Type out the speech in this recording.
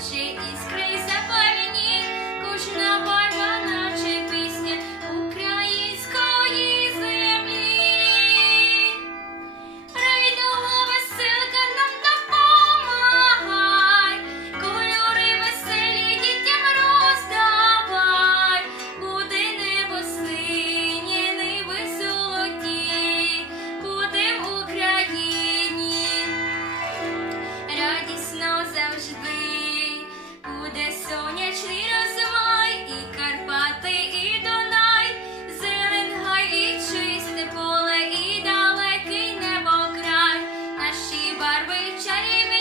ярче искры запомни, кучно. на Garbage, I